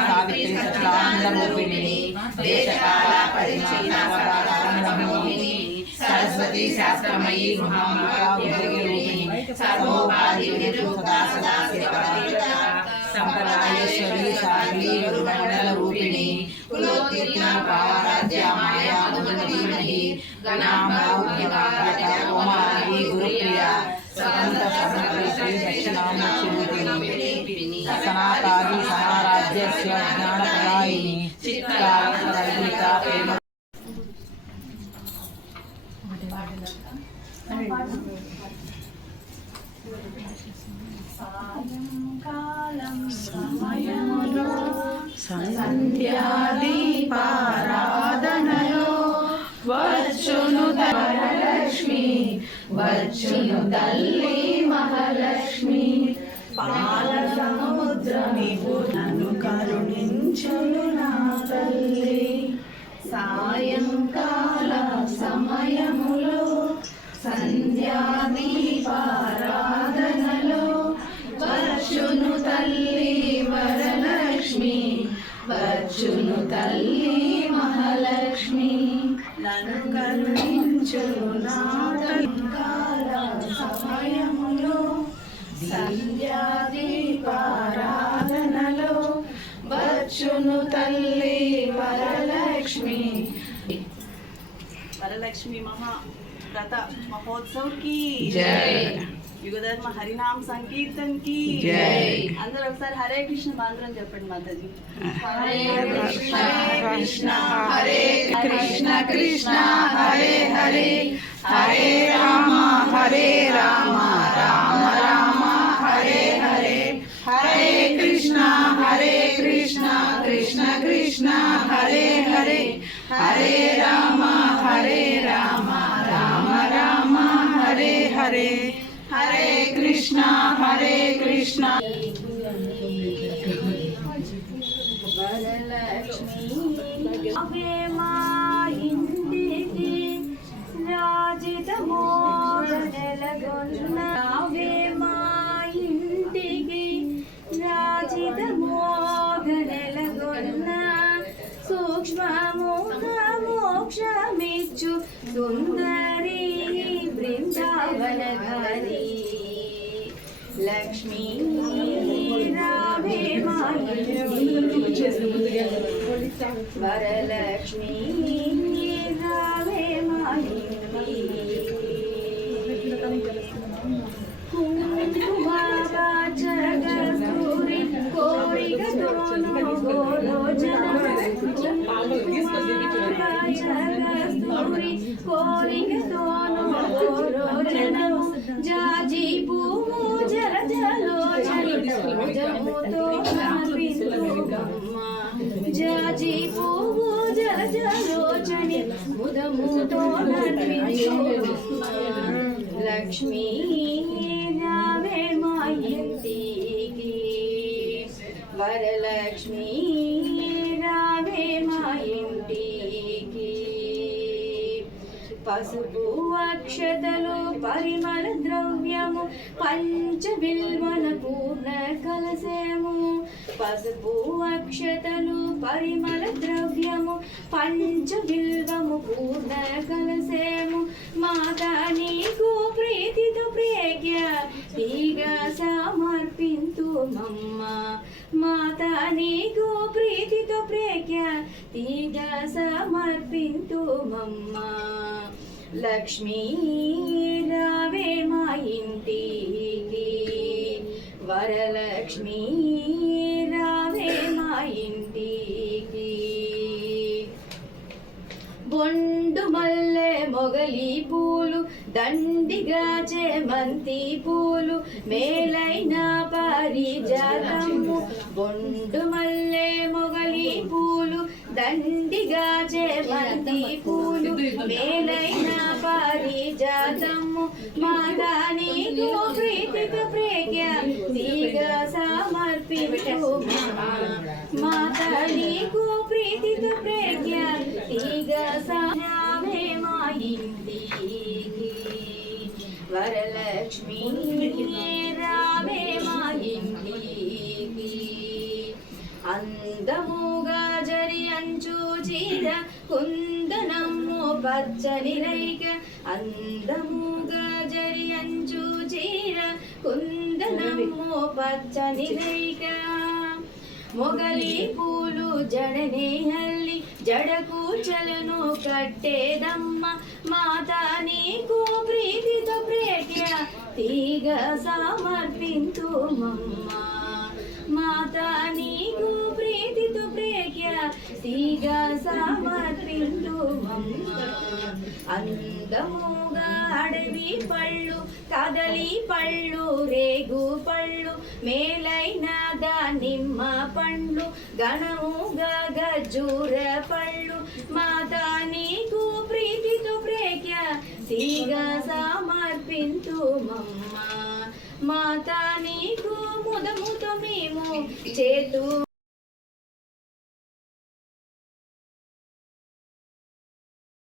సావిత్రి సత్యానందరూపిణి దేశకాల పరిచ్ఛిన్న పరామోహిని సరస్వతి శాస్త్రమయీ మహామాతా ఉదయరూపిణి సర్వోపాధి విరుద్ధ సదా సంప్రదాయేశ్వరి సాధ్వి గురుమండల రూపిణి పారాధ్య మాయా సంధ్యాదీపారాధనలో వచ్చును ధనలక్ష్మి వచ్చును తల్లి మహాలక్ష్మి. పాల సముద్రమివు నన్ను కరుణించును నా తల్లి. సాయంకాల సమయములో సంధ్యాదీపారాధనలో వచ్చును తల్లి వరలక్ష్మి వచ్చును తల్లి మహాలక్ష్మి. నన్ను కరుణించు నాదంకాల సమయములో సంధ్యాదీపారాధనలో वरलक्ष्मी महा व्रत महोत्सव की जय। యుగధర్మ హరినామ సంకీర్తన్ కి జై. అందరూ ఒకసారి హరే కృష్ణ మంత్రం చెప్పండి మాతాజీ హరే కృష్ణ కృష్ణ హరే కృష్ణ కృష్ణ హరే హరే హరే రామ హరే రామ రామ రామ హరే హరే హరే కృష్ణ హరే కృష్ణ కృష్ణ కృష్ణ హరే హరే హరే హరే హరే కృష్ణ హరే కృష్ణ. అవే సూక్ష్మము మోక్షమిచ్చు సుందర బృందావనధారి లక్ష్మీ రావే మా ఇంటికి ముదముతో లక్ష్మీ రావే మా ఇంటికి వరలక్ష్మీ రావే మా ఇంటికి పసుపు అక్షతలు పరిమళ ద్రవ్యము పంచ విల్వన పూర్ణ కలశము పసుపు అక్షతలు పరిమళ ద్రవ్యము పంచు బిల్వము పూర్ణ కలసేము మాతా నీకు ప్రీతితో ప్రేగ్య తీగ సమర్పింతు మమ్మ. మాతా నీకు ప్రీతితో ప్రేగ్య తీగ సమర్పింతు మమ్మ. లక్ష్మీ రావే మా ఇంటికి. వరలక్ష్మీ బొండు మల్లె మొగలి పూలు దండిగా చేమంతి పూలు మేలైన పారిజాతము. బొండు మల్లె మొగలి పూలు దండిగా చేమంతి పూలు మేలైన పారిజాతము. మాదాని ప్రీతిక ప్రీ అర్పించు మాతడికు ప్రీతితో ప్రజ్ఞ. ఈగ సామే మాయింది వరలక్ష్మి రామే మాయింది అందముగా జరి అంచు చీర కుంద పచ్చని అందముగా జరి అంచు చీర కుందనము పచ్చనిరైక మొగలి పూలు జడనే హల్లి జడకు చలను కట్టేదమ్మ మాత నీకు ప్రీతితో ప్రేట్య తీగ సమర్పింతు మమ్మ మాత నీకు అందముగా అడవి పళ్ళు కదలి పళ్ళు రేగు పళ్ళు మేలైన దానిమ్మ పండ్లు గణముగా గజూర పళ్ళు. మాతా నీకు ప్రీతితో ప్రేక్య తీగ సమర్పింతు మమ్మ. మాతా నీకు ముదముతో మేము చేతు